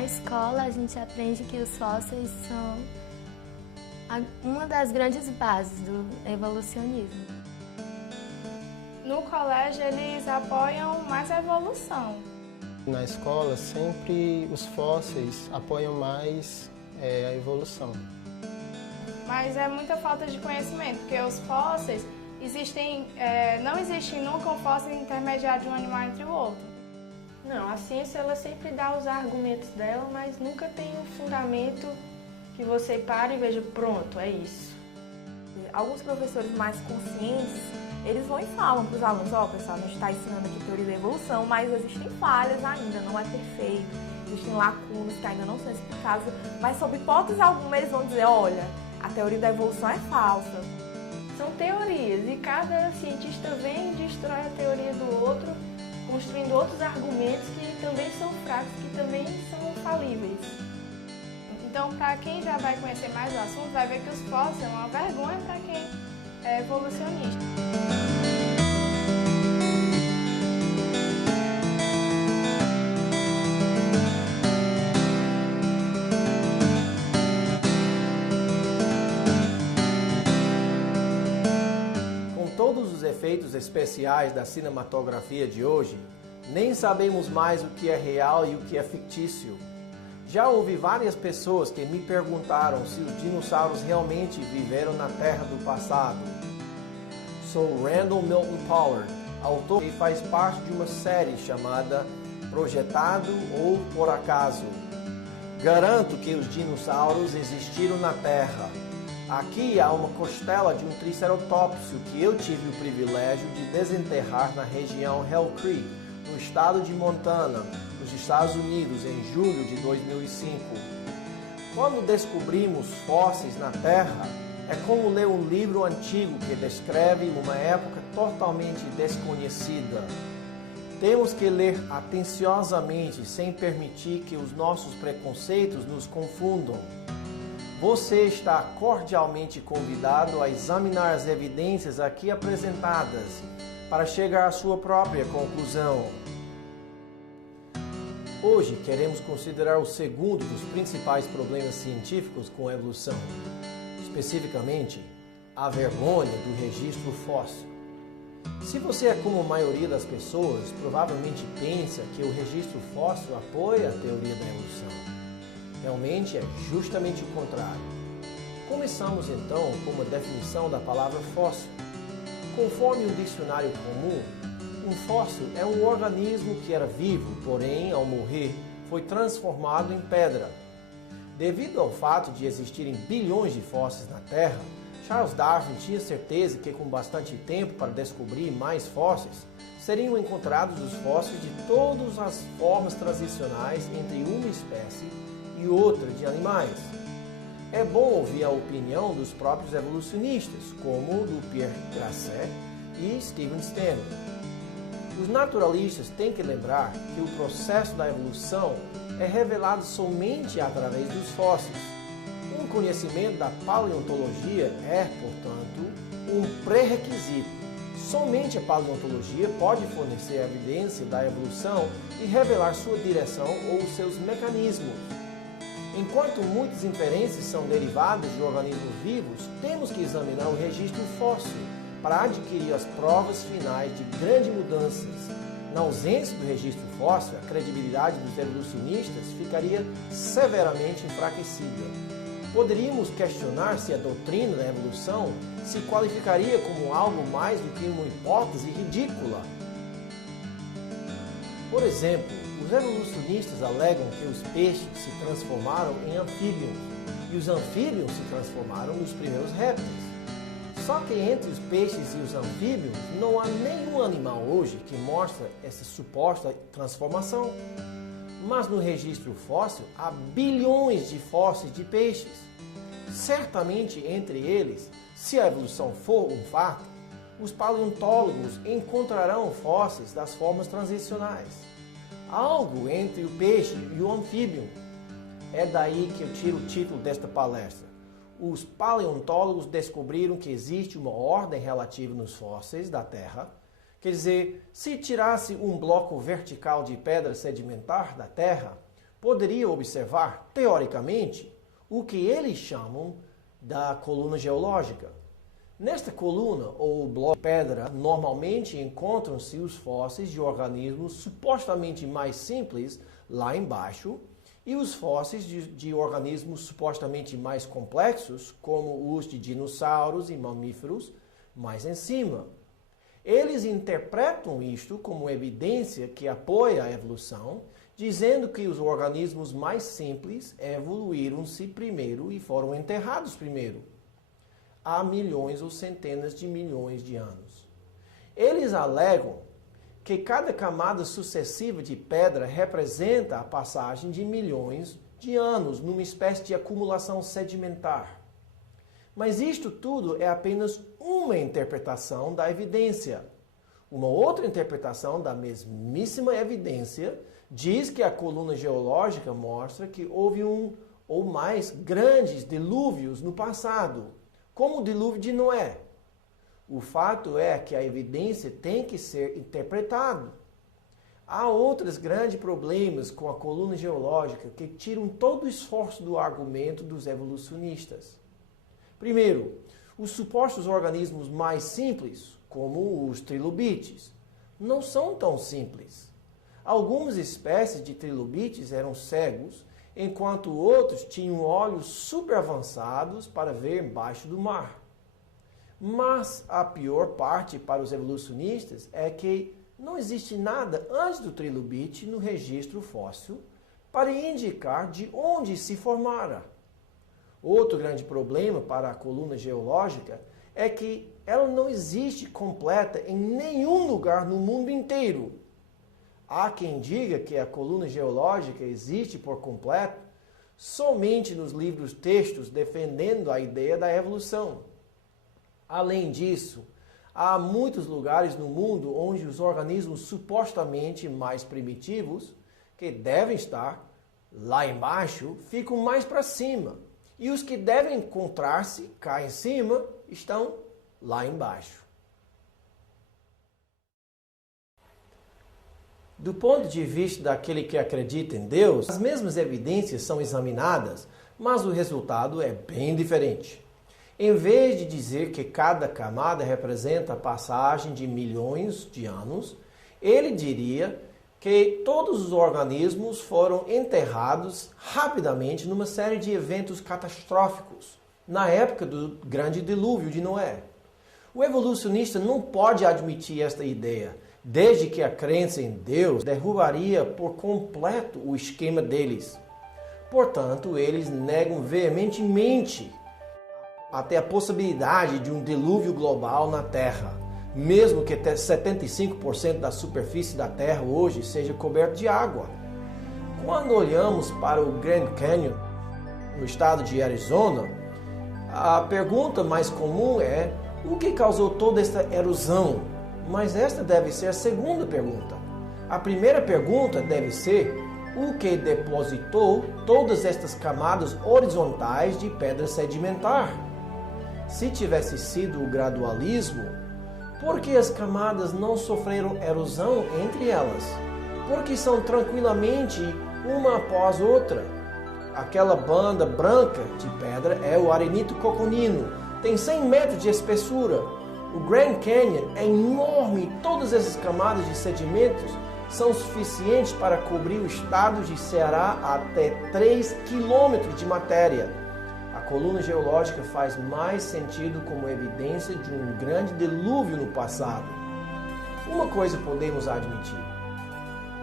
Na escola, a gente aprende que os fósseis são uma das grandes bases do evolucionismo. No colégio, eles apoiam mais a evolução. Na escola, sempre os fósseis apoiam mais a evolução. Mas é muita falta de conhecimento, porque os fósseis não existe nunca um fóssil intermediário de um animal entre o outro. Não, a ciência ela sempre dá os argumentos dela, mas nunca tem um fundamento que você pare e veja, pronto, é isso. Alguns professores mais conscientes, eles vão e falam para os alunos, pessoal, a gente está ensinando aqui teoria da evolução, mas existem falhas ainda, não é perfeito, existem lacunas que ainda não são explicadas, mas sob hipótese alguma eles vão dizer, olha, a teoria da evolução é falsa. São teorias e cada cientista vem e destrói a teoria do outro, construindo outros argumentos que também são fracos, que também são falíveis. Então, para quem já vai conhecer mais o assunto, vai ver que os fósseis são uma vergonha para quem é evolucionista. Com todos os efeitos especiais da cinematografia de hoje, nem sabemos mais o que é real e o que é fictício. Já ouvi várias pessoas que me perguntaram se os dinossauros realmente viveram na Terra do passado. Sou Randall Milton Pollard, autor que faz parte de uma série chamada Projetado ou Por Acaso. Garanto que os dinossauros existiram na Terra. Aqui há uma costela de um triceratopsio que eu tive o privilégio de desenterrar na região Hell Creek, no estado de Montana, nos Estados Unidos, em julho de 2005. Quando descobrimos fósseis na Terra, é como ler um livro antigo que descreve uma época totalmente desconhecida. Temos que ler atenciosamente, sem permitir que os nossos preconceitos nos confundam. Você está cordialmente convidado a examinar as evidências aqui apresentadas para chegar à sua própria conclusão. Hoje queremos considerar o segundo dos principais problemas científicos com a evolução, especificamente a vergonha do registro fóssil. Se você é como a maioria das pessoas, provavelmente pensa que o registro fóssil apoia a teoria da evolução. Realmente é justamente o contrário. Começamos então com uma definição da palavra fóssil. Conforme o dicionário comum, um fóssil é um organismo que era vivo, porém, ao morrer, foi transformado em pedra. Devido ao fato de existirem bilhões de fósseis na Terra, Charles Darwin tinha certeza que com bastante tempo para descobrir mais fósseis, seriam encontrados os fósseis de todas as formas transicionais entre uma espécie e outra de animais. É bom ouvir a opinião dos próprios evolucionistas, como do Pierre Grasset e Steven Stanley. Os naturalistas têm que lembrar que o processo da evolução é revelado somente através dos fósseis. Um conhecimento da paleontologia é, portanto, um pré-requisito. Somente a paleontologia pode fornecer evidência da evolução e revelar sua direção ou seus mecanismos. Enquanto muitas inferências são derivadas de organismos vivos, temos que examinar o registro fóssil para adquirir as provas finais de grandes mudanças. Na ausência do registro fóssil, a credibilidade dos evolucionistas ficaria severamente enfraquecida. Poderíamos questionar se a doutrina da evolução se qualificaria como algo mais do que uma hipótese ridícula. Por exemplo, os evolucionistas alegam que os peixes se transformaram em anfíbios e os anfíbios se transformaram nos primeiros répteis. Só que entre os peixes e os anfíbios não há nenhum animal hoje que mostra essa suposta transformação. Mas no registro fóssil há bilhões de fósseis de peixes. Certamente entre eles, se a evolução for um fato, os paleontólogos encontrarão fósseis das formas transicionais. Algo entre o peixe e o anfíbio. É daí que eu tiro o título desta palestra. Os paleontólogos descobriram que existe uma ordem relativa nos fósseis da Terra. Quer dizer, se tirasse um bloco vertical de pedra sedimentar da Terra, poderia observar, teoricamente, o que eles chamam da coluna geológica. Nesta coluna, ou bloco de pedra, normalmente encontram-se os fósseis de organismos supostamente mais simples lá embaixo e os fósseis de organismos supostamente mais complexos, como os de dinossauros e mamíferos, mais em cima. Eles interpretam isto como evidência que apoia a evolução, dizendo que os organismos mais simples evoluíram-se primeiro e foram enterrados primeiro, há milhões ou centenas de milhões de anos. Eles alegam que cada camada sucessiva de pedra representa a passagem de milhões de anos numa espécie de acumulação sedimentar. Mas isto tudo é apenas uma interpretação da evidência. Uma outra interpretação da mesmíssima evidência diz que a coluna geológica mostra que houve um ou mais grandes dilúvios no passado, como o dilúvio de Noé. O fato é que a evidência tem que ser interpretada. Há outros grandes problemas com a coluna geológica que tiram todo o esforço do argumento dos evolucionistas. Primeiro, os supostos organismos mais simples, como os trilobites, não são tão simples. Algumas espécies de trilobites eram cegos, enquanto outros tinham olhos super avançados para ver embaixo do mar. Mas a pior parte para os evolucionistas é que não existe nada antes do trilobite no registro fóssil para indicar de onde se formara. Outro grande problema para a coluna geológica é que ela não existe completa em nenhum lugar no mundo inteiro. Há quem diga que a coluna geológica existe por completo somente nos livros textos defendendo a ideia da evolução. Além disso, há muitos lugares no mundo onde os organismos supostamente mais primitivos, que devem estar lá embaixo, ficam mais para cima. E os que devem encontrar-se cá em cima estão lá embaixo. Do ponto de vista daquele que acredita em Deus, as mesmas evidências são examinadas, mas o resultado é bem diferente. Em vez de dizer que cada camada representa a passagem de milhões de anos, ele diria que todos os organismos foram enterrados rapidamente numa série de eventos catastróficos, na época do grande dilúvio de Noé. O evolucionista não pode admitir esta ideia, desde que a crença em Deus derrubaria por completo o esquema deles. Portanto, eles negam veementemente até a possibilidade de um dilúvio global na Terra, mesmo que até 75% da superfície da Terra hoje seja coberta de água. Quando olhamos para o Grand Canyon, no estado de Arizona, a pergunta mais comum é: o que causou toda esta erosão? Mas esta deve ser a segunda pergunta. A primeira pergunta deve ser: o que depositou todas estas camadas horizontais de pedra sedimentar? Se tivesse sido o gradualismo, por que as camadas não sofreram erosão entre elas? Porque são tranquilamente uma após outra. Aquela banda branca de pedra é o arenito coconino, tem 100 metros de espessura. O Grand Canyon é enorme e todas essas camadas de sedimentos são suficientes para cobrir o estado de Ceará até 3 quilômetros de matéria. A coluna geológica faz mais sentido como evidência de um grande dilúvio no passado. Uma coisa podemos admitir: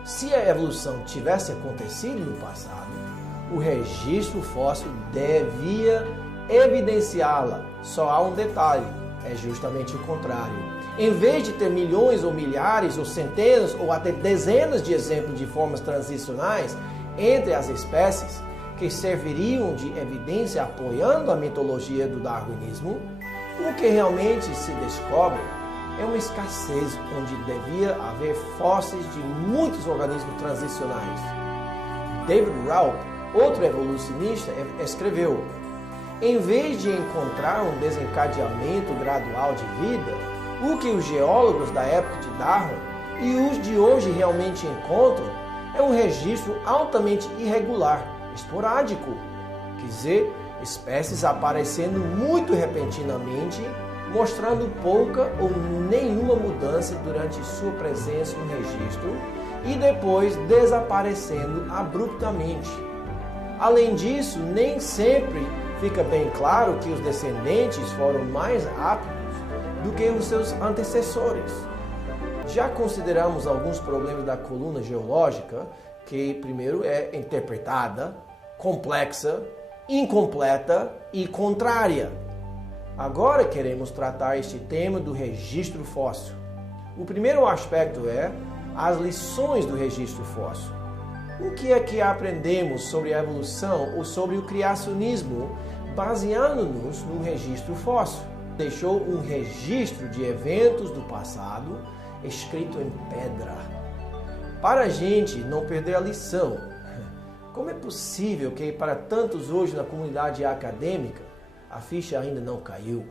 se a evolução tivesse acontecido no passado, o registro fóssil devia evidenciá-la. Só há um detalhe: é justamente o contrário. Em vez de ter milhões ou milhares ou centenas ou até dezenas de exemplos de formas transicionais entre as espécies que serviriam de evidência apoiando a mitologia do darwinismo, o que realmente se descobre é uma escassez onde devia haver fósseis de muitos organismos transicionais. David Raup, outro evolucionista, escreveu: em vez de encontrar um desencadeamento gradual de vida, o que os geólogos da época de Darwin e os de hoje realmente encontram é um registro altamente irregular, esporádico. Quer dizer, espécies aparecendo muito repentinamente, mostrando pouca ou nenhuma mudança durante sua presença no registro e depois desaparecendo abruptamente. Além disso, nem sempre fica bem claro que os descendentes foram mais aptos do que os seus antecessores. Já consideramos alguns problemas da coluna geológica, que primeiro é interpretada, complexa, incompleta e contrária. Agora queremos tratar este tema do registro fóssil. O primeiro aspecto é as lições do registro fóssil. O que é que aprendemos sobre a evolução ou sobre o criacionismo baseando-nos no registro fóssil? Deixou um registro de eventos do passado escrito em pedra. Para a gente não perder a lição, como é possível que para tantos hoje na comunidade acadêmica a ficha ainda não caiu?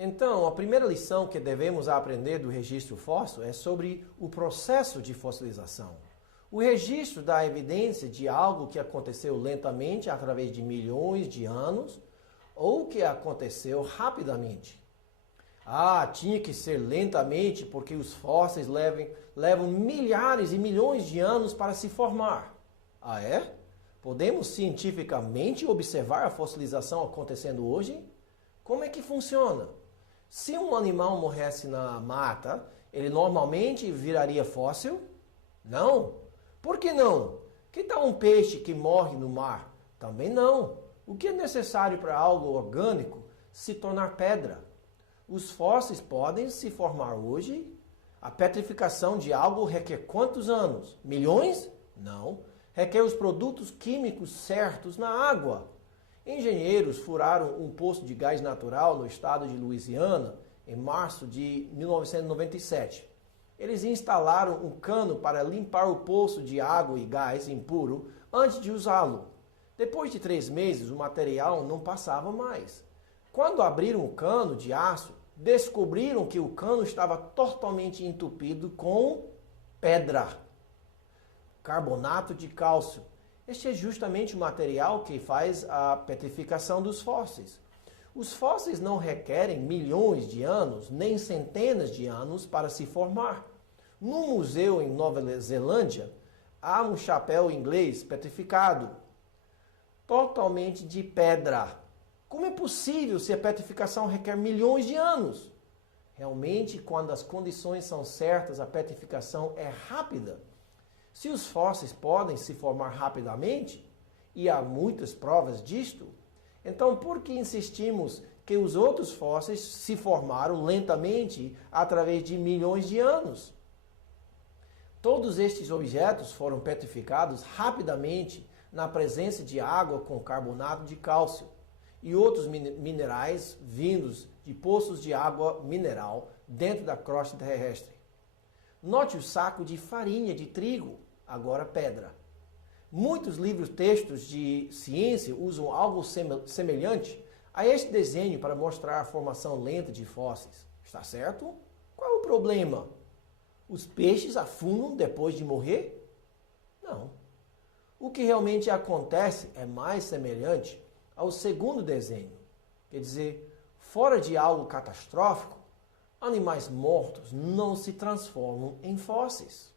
Então, a primeira lição que devemos aprender do registro fóssil é sobre o processo de fossilização. O registro dá evidência de algo que aconteceu lentamente através de milhões de anos ou que aconteceu rapidamente. Tinha que ser lentamente porque os fósseis levam milhares e milhões de anos para se formar. É? Podemos cientificamente observar a fossilização acontecendo hoje? Como é que funciona? Se um animal morresse na mata, ele normalmente viraria fóssil? Não. Por que não? Que tal um peixe que morre no mar? Também não. O que é necessário para algo orgânico se tornar pedra? Os fósseis podem se formar hoje? A petrificação de algo requer quantos anos? Milhões? Não. Requer os produtos químicos certos na água. Engenheiros furaram um poço de gás natural no estado de Louisiana em março de 1997. Eles instalaram um cano para limpar o poço de água e gás impuro antes de usá-lo. Depois de 3 meses, o material não passava mais. Quando abriram o cano de aço, descobriram que o cano estava totalmente entupido com pedra, carbonato de cálcio. Este é justamente o material que faz a petrificação dos fósseis. Os fósseis não requerem milhões de anos, nem centenas de anos para se formar. No museu em Nova Zelândia, há um chapéu inglês petrificado, totalmente de pedra. Como é possível se a petrificação requer milhões de anos? Realmente, quando as condições são certas, a petrificação é rápida. Se os fósseis podem se formar rapidamente, e há muitas provas disto, então por que insistimos que os outros fósseis se formaram lentamente através de milhões de anos? Todos estes objetos foram petrificados rapidamente na presença de água com carbonato de cálcio e outros minerais vindos de poços de água mineral dentro da crosta terrestre. Note o saco de farinha de trigo, agora pedra. Muitos livros-textos de ciência usam algo semelhante a este desenho para mostrar a formação lenta de fósseis. Está certo? Qual é o problema? Os peixes afundam depois de morrer? Não. O que realmente acontece é mais semelhante ao segundo desenho. Quer dizer, fora de algo catastrófico, animais mortos não se transformam em fósseis.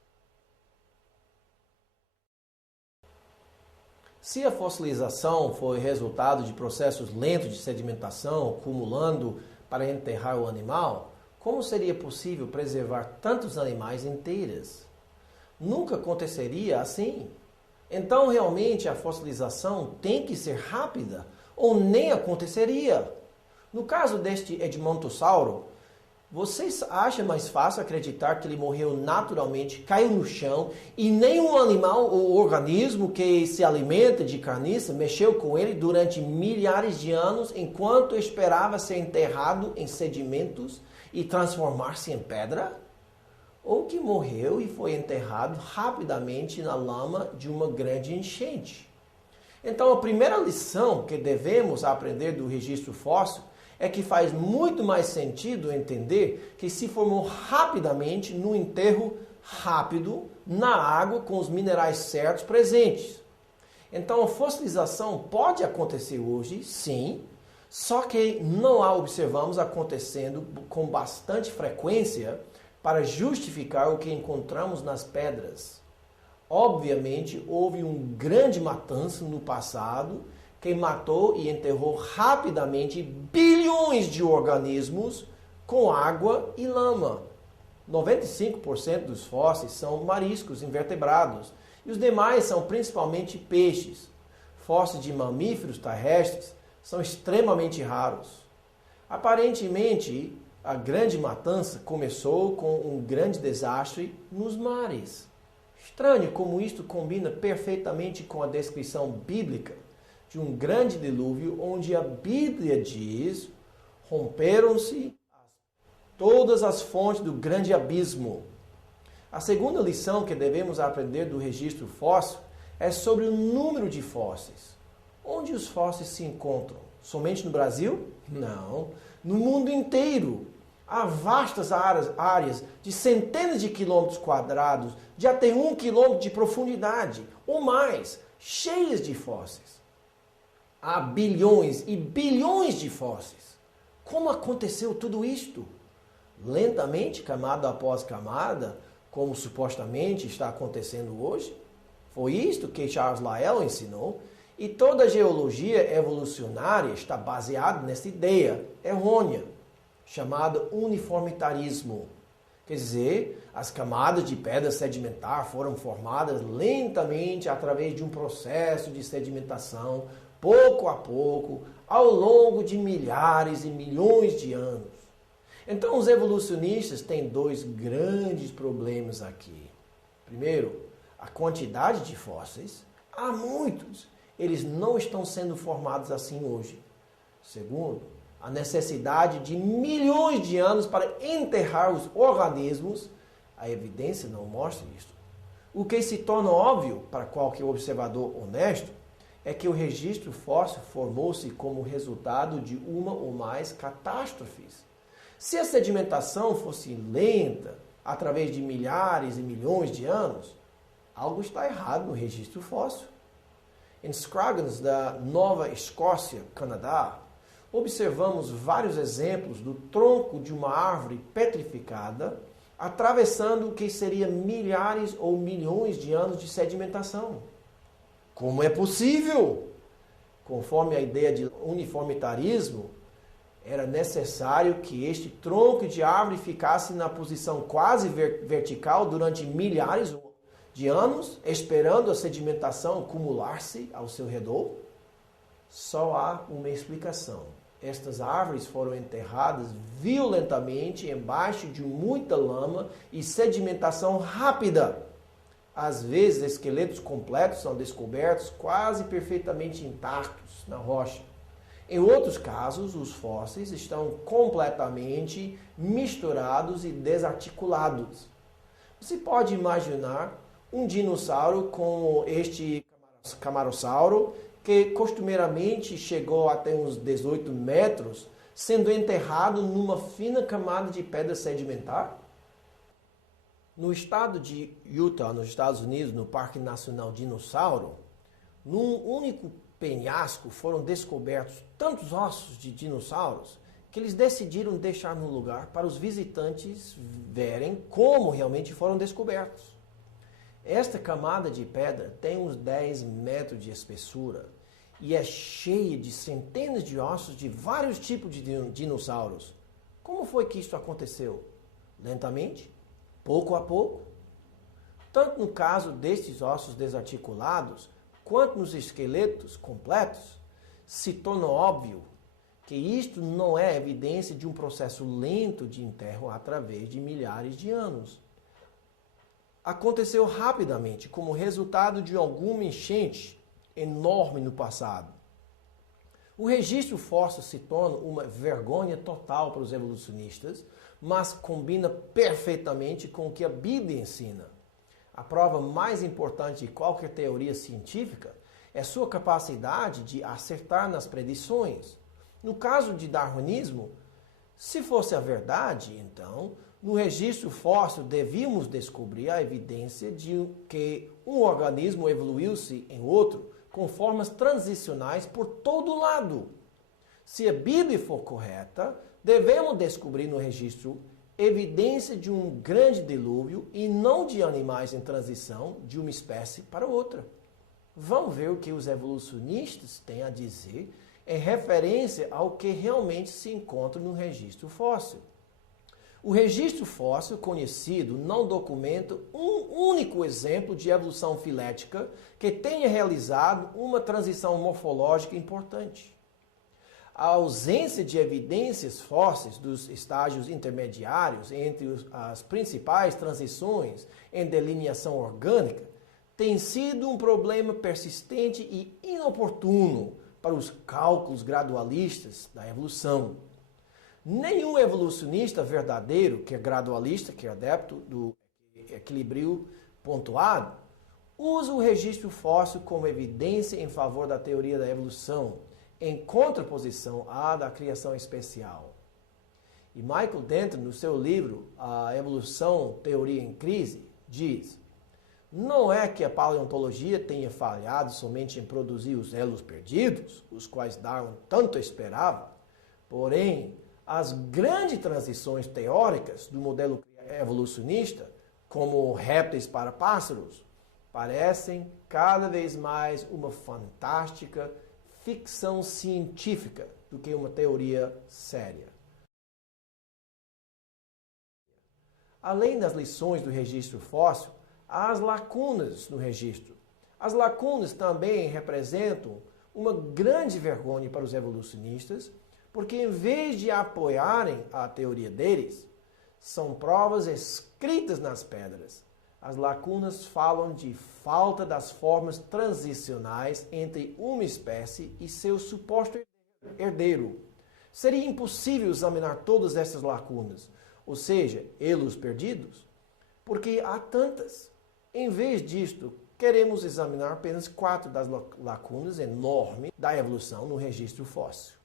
Se a fossilização foi resultado de processos lentos de sedimentação acumulando para enterrar o animal, como seria possível preservar tantos animais inteiros? Nunca aconteceria assim. Então, realmente, a fossilização tem que ser rápida ou nem aconteceria. No caso deste Edmontossauro, vocês acham mais fácil acreditar que ele morreu naturalmente, caiu no chão e nenhum animal ou organismo que se alimenta de carniça mexeu com ele durante milhares de anos enquanto esperava ser enterrado em sedimentos e transformar-se em pedra? Ou que morreu e foi enterrado rapidamente na lama de uma grande enchente? Então, a primeira lição que devemos aprender do registro fóssil é que faz muito mais sentido entender que se formou rapidamente no enterro rápido na água com os minerais certos presentes. Então a fossilização pode acontecer hoje, sim, só que não a observamos acontecendo com bastante frequência para justificar o que encontramos nas pedras. Obviamente, houve uma grande matança no passado que matou e enterrou rapidamente bilhões de organismos com água e lama. 95% dos fósseis são mariscos, invertebrados, e os demais são principalmente peixes. Fósseis de mamíferos terrestres são extremamente raros. Aparentemente, a grande matança começou com um grande desastre nos mares. Estranho como isto combina perfeitamente com a descrição bíblica de um grande dilúvio onde a Bíblia diz: romperam-se todas as fontes do grande abismo. A segunda lição que devemos aprender do registro fóssil é sobre o número de fósseis. Onde os fósseis se encontram? Somente no Brasil? Não. No mundo inteiro. Há vastas áreas de centenas de quilômetros quadrados, de até 1 quilômetro de profundidade, ou mais, cheias de fósseis. Há bilhões e bilhões de fósseis. Como aconteceu tudo isto? Lentamente, camada após camada, como supostamente está acontecendo hoje? Foi isto que Charles Lyell ensinou, e toda a geologia evolucionária está baseada nessa ideia errônea, chamada uniformitarismo. Quer dizer, as camadas de pedra sedimentar foram formadas lentamente através de um processo de sedimentação, pouco a pouco, ao longo de milhares e milhões de anos. Então, os evolucionistas têm dois grandes problemas aqui. Primeiro, a quantidade de fósseis. Há muitos. Eles não estão sendo formados assim hoje. Segundo, a necessidade de milhões de anos para enterrar os organismos. A evidência não mostra isso. O que se torna óbvio para qualquer observador honesto é que o registro fóssil formou-se como resultado de uma ou mais catástrofes. Se a sedimentação fosse lenta, através de milhares e milhões de anos, algo está errado no registro fóssil. Em Scroggins, da Nova Escócia, Canadá, observamos vários exemplos do tronco de uma árvore petrificada atravessando o que seria milhares ou milhões de anos de sedimentação. Como é possível? Conforme a ideia de uniformitarismo, era necessário que este tronco de árvore ficasse na posição quase vertical durante milhares de anos, esperando a sedimentação acumular-se ao seu redor? Só há uma explicação. Estas árvores foram enterradas violentamente embaixo de muita lama e sedimentação rápida. Às vezes, esqueletos completos são descobertos quase perfeitamente intactos na rocha. Em outros casos, os fósseis estão completamente misturados e desarticulados. Você pode imaginar um dinossauro como este camarossauro, que costumeiramente chegou até uns 18 metros, sendo enterrado numa fina camada de pedra sedimentar? No estado de Utah, nos Estados Unidos, no Parque Nacional Dinossauro, num único penhasco foram descobertos tantos ossos de dinossauros que eles decidiram deixar no lugar para os visitantes verem como realmente foram descobertos. Esta camada de pedra tem uns 10 metros de espessura e é cheia de centenas de ossos de vários tipos de dinossauros. Como foi que isso aconteceu? Lentamente? Pouco a pouco? Tanto no caso destes ossos desarticulados, quanto nos esqueletos completos, se torna óbvio que isto não é evidência de um processo lento de enterro através de milhares de anos. Aconteceu rapidamente como resultado de alguma enchente enorme no passado. O registro fóssil se torna uma vergonha total para os evolucionistas, mas combina perfeitamente com o que a Bíblia ensina. A prova mais importante de qualquer teoria científica é sua capacidade de acertar nas predições. No caso de darwinismo, se fosse a verdade, então, no registro fóssil devíamos descobrir a evidência de que um organismo evoluiu-se em outro com formas transicionais por todo lado. Se a Bíblia for correta, devemos descobrir no registro evidência de um grande dilúvio e não de animais em transição de uma espécie para outra. Vamos ver o que os evolucionistas têm a dizer em referência ao que realmente se encontra no registro fóssil. O registro fóssil conhecido não documenta um único exemplo de evolução filética que tenha realizado uma transição morfológica importante. A ausência de evidências fósseis dos estágios intermediários entre as principais transições em delineação orgânica tem sido um problema persistente e inoportuno para os cálculos gradualistas da evolução. Nenhum evolucionista verdadeiro, que é gradualista, que é adepto do equilíbrio pontuado, usa o registro fóssil como evidência em favor da teoria da evolução, em contraposição à da criação especial. E Michael Denton, no seu livro A Evolução, Teoria em Crise, diz: não é que a paleontologia tenha falhado somente em produzir os elos perdidos, os quais Darwin tanto esperava, porém, as grandes transições teóricas do modelo evolucionista, como répteis para pássaros, parecem cada vez mais uma fantástica ficção científica do que uma teoria séria. Além das lições do registro fóssil, há as lacunas no registro. As lacunas também representam uma grande vergonha para os evolucionistas, porque em vez de apoiarem a teoria deles, são provas escritas nas pedras. As lacunas falam de falta das formas transicionais entre uma espécie e seu suposto herdeiro. Seria impossível examinar todas essas lacunas, ou seja, elos perdidos, porque há tantas. Em vez disto, queremos examinar apenas 4 das lacunas enormes da evolução no registro fóssil.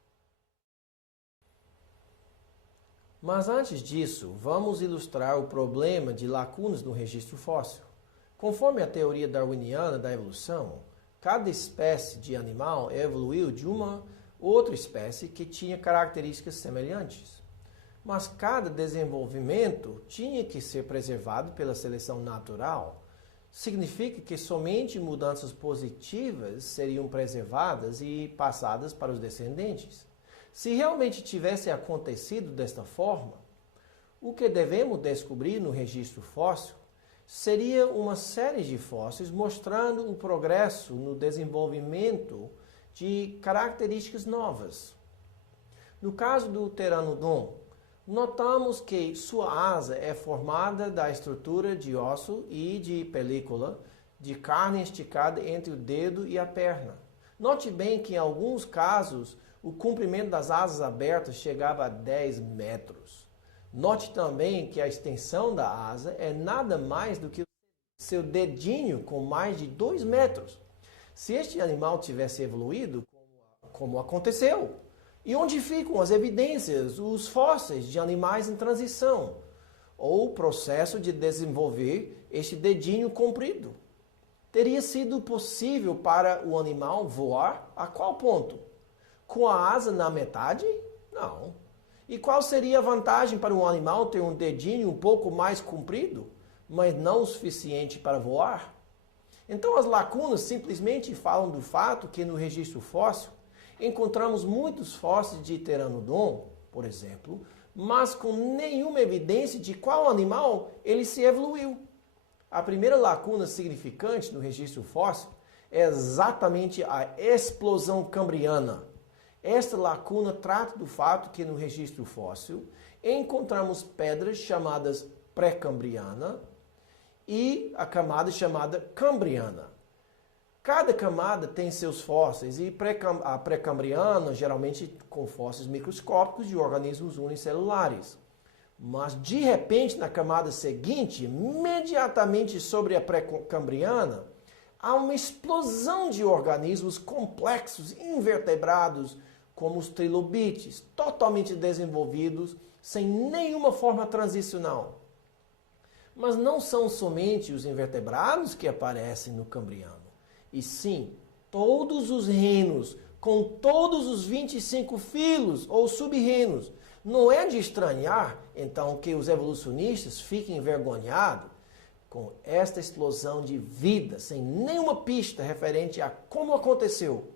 Mas antes disso, vamos ilustrar o problema de lacunas no registro fóssil. Conforme a teoria darwiniana da evolução, cada espécie de animal evoluiu de uma outra espécie que tinha características semelhantes. Mas cada desenvolvimento tinha que ser preservado pela seleção natural. Significa que somente mudanças positivas seriam preservadas e passadas para os descendentes. Se realmente tivesse acontecido desta forma, o que devemos descobrir no registro fóssil seria uma série de fósseis mostrando o progresso no desenvolvimento de características novas. No caso do Pteranodon, notamos que sua asa é formada da estrutura de osso e de película de carne esticada entre o dedo e a perna. Note bem que em alguns casos o comprimento das asas abertas chegava a 10 metros. Note também que a extensão da asa é nada mais do que seu dedinho com mais de 2 metros. Se este animal tivesse evoluído, como aconteceu? E onde ficam as evidências, os fósseis de animais em transição? Ou o processo de desenvolver este dedinho comprido? Teria sido possível para o animal voar a qual ponto? Com a asa na metade? Não. E qual seria a vantagem para um animal ter um dedinho um pouco mais comprido, mas não o suficiente para voar? Então as lacunas simplesmente falam do fato que no registro fóssil encontramos muitos fósseis de Pteranodon, por exemplo, mas com nenhuma evidência de qual animal ele se evoluiu. A primeira lacuna significante no registro fóssil é exatamente a explosão cambriana. Esta lacuna trata do fato que no registro fóssil encontramos pedras chamadas pré-cambriana e a camada chamada cambriana. Cada camada tem seus fósseis e a pré-cambriana geralmente com fósseis microscópicos de organismos unicelulares. Mas de repente na camada seguinte, imediatamente sobre a pré-cambriana, há uma explosão de organismos complexos, invertebrados, como os trilobites, totalmente desenvolvidos, sem nenhuma forma transicional. Mas não são somente os invertebrados que aparecem no Cambriano, e sim todos os reinos, com todos os 25 filos ou sub-reinos. Não é de estranhar, então, que os evolucionistas fiquem envergonhados com esta explosão de vida, sem nenhuma pista referente a como aconteceu.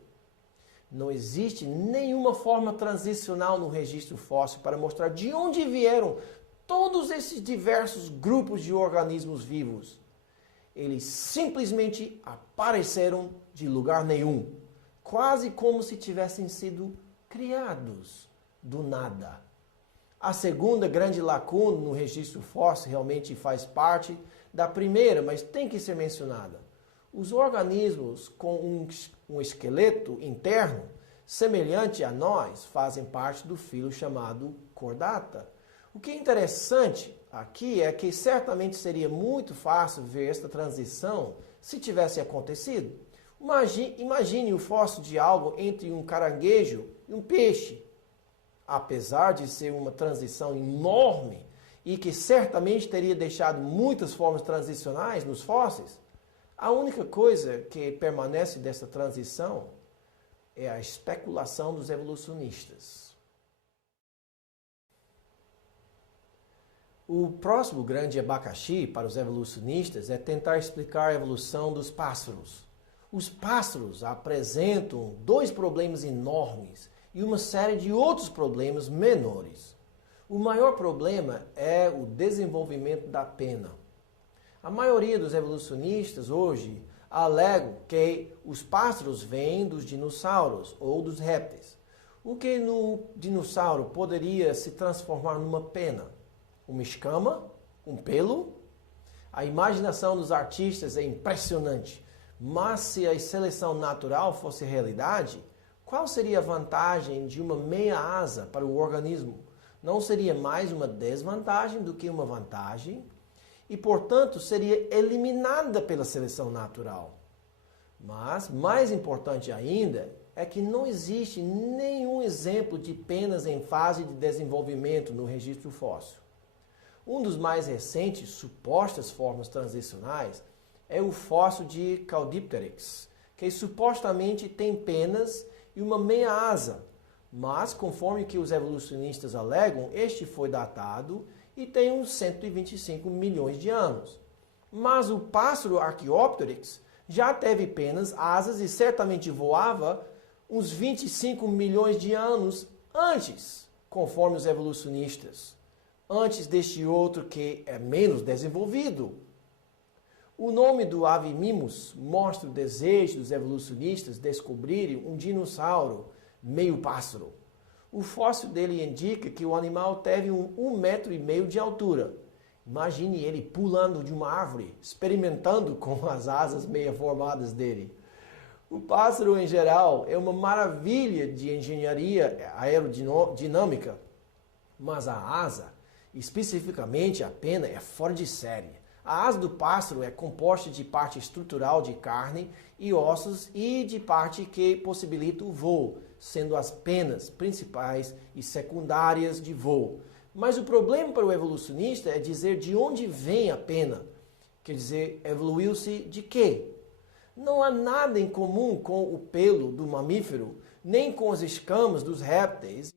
Não existe nenhuma forma transicional no registro fóssil para mostrar de onde vieram todos esses diversos grupos de organismos vivos. Eles simplesmente apareceram de lugar nenhum, quase como se tivessem sido criados do nada. A segunda grande lacuna no registro fóssil realmente faz parte da primeira, mas tem que ser mencionada. Os organismos com um esqueleto interno semelhante a nós fazem parte do filo chamado Chordata. O que é interessante aqui é que certamente seria muito fácil ver esta transição se tivesse acontecido. Imagine o fóssil de algo entre um caranguejo e um peixe. Apesar de ser uma transição enorme e que certamente teria deixado muitas formas transicionais nos fósseis, a única coisa que permanece dessa transição é a especulação dos evolucionistas. O próximo grande abacaxi para os evolucionistas é tentar explicar a evolução dos pássaros. Os pássaros apresentam dois problemas enormes e uma série de outros problemas menores. O maior problema é o desenvolvimento da pena. A maioria dos evolucionistas hoje alegam que os pássaros vêm dos dinossauros ou dos répteis. O que no dinossauro poderia se transformar numa pena? Uma escama? Um pelo? A imaginação dos artistas é impressionante, mas se a seleção natural fosse realidade, qual seria a vantagem de uma meia asa para o organismo? Não seria mais uma desvantagem do que uma vantagem? E, portanto, seria eliminada pela seleção natural. Mas, mais importante ainda, é que não existe nenhum exemplo de penas em fase de desenvolvimento no registro fóssil. Um dos mais recentes supostas formas transicionais é o fóssil de Caudipteryx, que supostamente tem penas e uma meia asa, mas conforme que os evolucionistas alegam, este foi datado e tem uns 125 milhões de anos. Mas o pássaro Archaeopteryx já teve penas, asas e certamente voava uns 25 milhões de anos antes, conforme os evolucionistas, antes deste outro que é menos desenvolvido. O nome do ave mimus mostra o desejo dos evolucionistas descobrirem um dinossauro meio pássaro. O fóssil dele indica que o animal teve 1,5 metro de altura. Imagine ele pulando de uma árvore, experimentando com as asas meio formadas dele. O pássaro, em geral, é uma maravilha de engenharia aerodinâmica, mas a asa, especificamente a pena, é fora de série. A asa do pássaro é composta de parte estrutural de carne e ossos e de parte que possibilita o voo, sendo as penas principais e secundárias de voo. Mas o problema para o evolucionista é dizer de onde vem a pena. Quer dizer, evoluiu-se de quê? Não há nada em comum com o pelo do mamífero, nem com as escamas dos répteis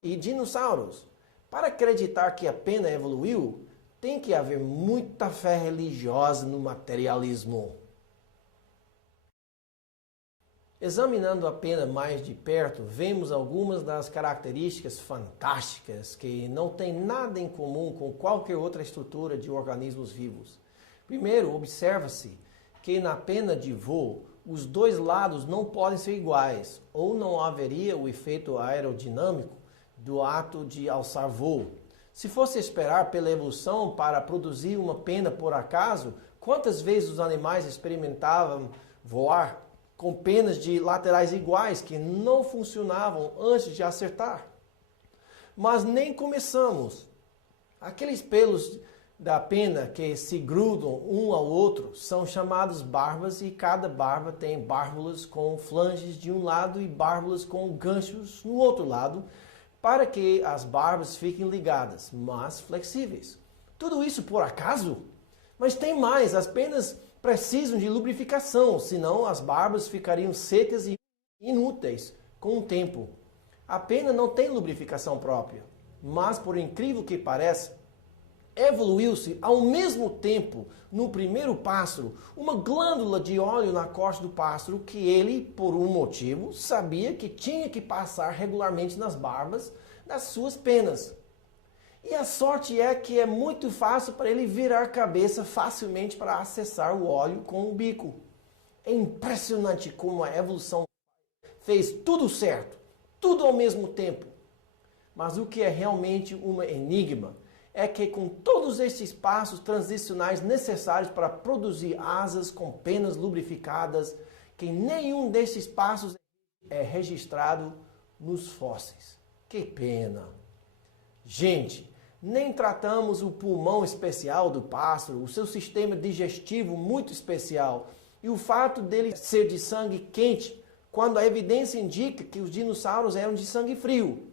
e dinossauros. Para acreditar que a pena evoluiu, tem que haver muita fé religiosa no materialismo. Examinando a pena mais de perto, vemos algumas das características fantásticas que não têm nada em comum com qualquer outra estrutura de organismos vivos. Primeiro, observa-se que na pena de voo, os dois lados não podem ser iguais, ou não haveria o efeito aerodinâmico do ato de alçar voo. Se fosse esperar pela evolução para produzir uma pena por acaso, quantas vezes os animais experimentavam voar com penas de laterais iguais que não funcionavam antes de acertar? Mas nem começamos. Aqueles pelos da pena que se grudam um ao outro são chamados barbas e cada barba tem bárbulas com flanges de um lado e bárbulas com ganchos no outro lado para que as barbas fiquem ligadas, mas flexíveis. Tudo isso por acaso? Mas tem mais, as penas precisam de lubrificação, senão as barbas ficariam secas e inúteis com o tempo. A pena não tem lubrificação própria, mas por incrível que pareça, evoluiu-se ao mesmo tempo no primeiro pássaro uma glândula de óleo na costa do pássaro que ele, por um motivo, sabia que tinha que passar regularmente nas barbas das suas penas. E a sorte é que é muito fácil para ele virar a cabeça facilmente para acessar o óleo com o bico. É impressionante como a evolução fez tudo certo, tudo ao mesmo tempo. Mas o que é realmente um enigma é que com todos estes passos transicionais necessários para produzir asas com penas lubrificadas, que nenhum desses passos é registrado nos fósseis. Que pena! Gente, nem tratamos o pulmão especial do pássaro, o seu sistema digestivo muito especial e o fato dele ser de sangue quente, quando a evidência indica que os dinossauros eram de sangue frio.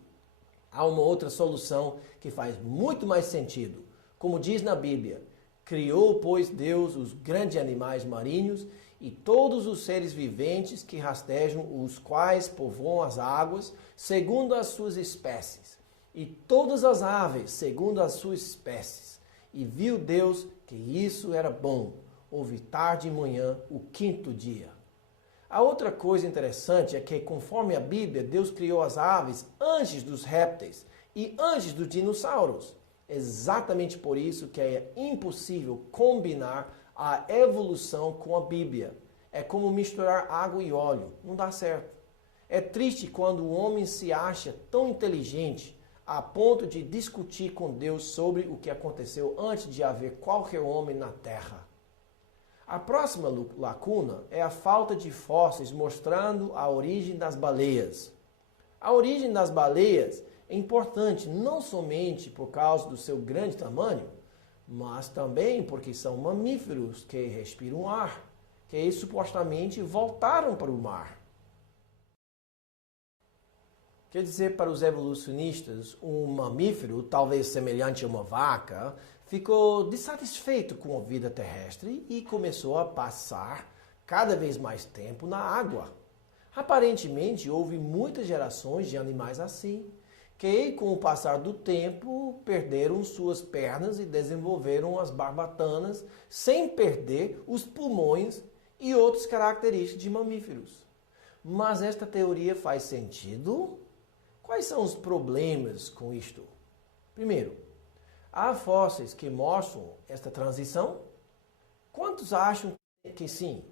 Há uma outra solução que faz muito mais sentido. Como diz na Bíblia, criou, pois, Deus os grandes animais marinhos e todos os seres viventes que rastejam, os quais povoam as águas, segundo as suas espécies, e todas as aves, segundo as suas espécies. E viu Deus que isso era bom. Houve tarde e manhã, o quinto dia. A outra coisa interessante é que, conforme a Bíblia, Deus criou as aves antes dos répteis e antes dos dinossauros. Exatamente por isso que é impossível combinar a evolução com a Bíblia. É como misturar água e óleo. Não dá certo. É triste quando o homem se acha tão inteligente a ponto de discutir com Deus sobre o que aconteceu antes de haver qualquer homem na Terra. A próxima lacuna é a falta de fósseis mostrando a origem das baleias. A origem das baleias é importante não somente por causa do seu grande tamanho, mas também porque são mamíferos que respiram ar, que supostamente voltaram para o mar. Quer dizer, para os evolucionistas, um mamífero, talvez semelhante a uma vaca, ficou dissatisfeito com a vida terrestre e começou a passar cada vez mais tempo na água. Aparentemente, houve muitas gerações de animais assim, que com o passar do tempo perderam suas pernas e desenvolveram as barbatanas sem perder os pulmões e outras características de mamíferos. Mas esta teoria faz sentido? Quais são os problemas com isto? Primeiro, há fósseis que mostram esta transição? Quantos acham que sim?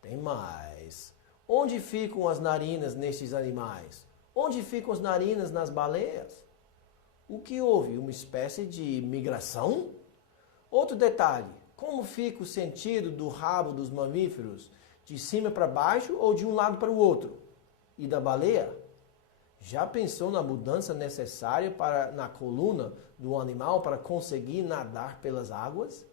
Tem mais. Onde ficam as narinas nestes animais? Onde ficam as narinas nas baleias? O que houve? Uma espécie de migração? Outro detalhe, como fica o sentido do rabo dos mamíferos? De cima para baixo ou de um lado para o outro? E da baleia? Já pensou na mudança necessária na coluna do animal para conseguir nadar pelas águas?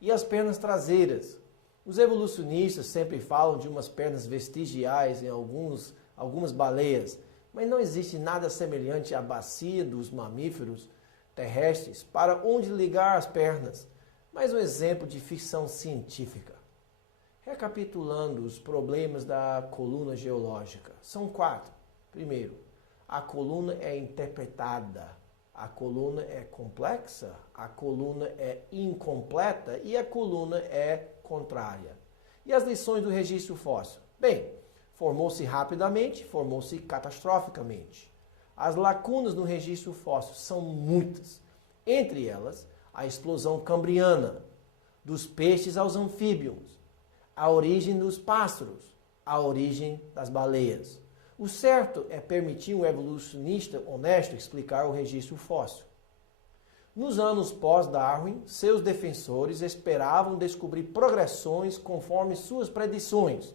E as pernas traseiras? Os evolucionistas sempre falam de umas pernas vestigiais em algumas baleias, mas não existe nada semelhante à bacia dos mamíferos terrestres para onde ligar as pernas. Mais um exemplo de ficção científica. Recapitulando os problemas da coluna geológica. São 4. Primeiro, a coluna é interpretada, a coluna é complexa, a coluna é incompleta e a coluna é contrária. E as lições do registro fóssil? Bem, formou-se rapidamente, formou-se catastroficamente. As lacunas no registro fóssil são muitas. Entre elas, a explosão cambriana, dos peixes aos anfíbios, a origem dos pássaros, a origem das baleias. O certo é permitir um evolucionista honesto explicar o registro fóssil. Nos anos pós-Darwin, seus defensores esperavam descobrir progressões conforme suas predições.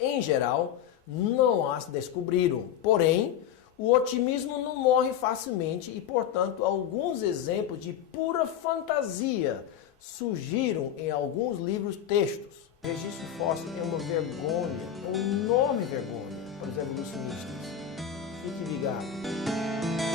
Em geral, não as descobriram. Porém, O otimismo não morre facilmente e, portanto, alguns exemplos de pura fantasia surgiram em alguns livros textos. O registro fóssil é uma vergonha, uma enorme vergonha para os evolucionistas. Fique ligado.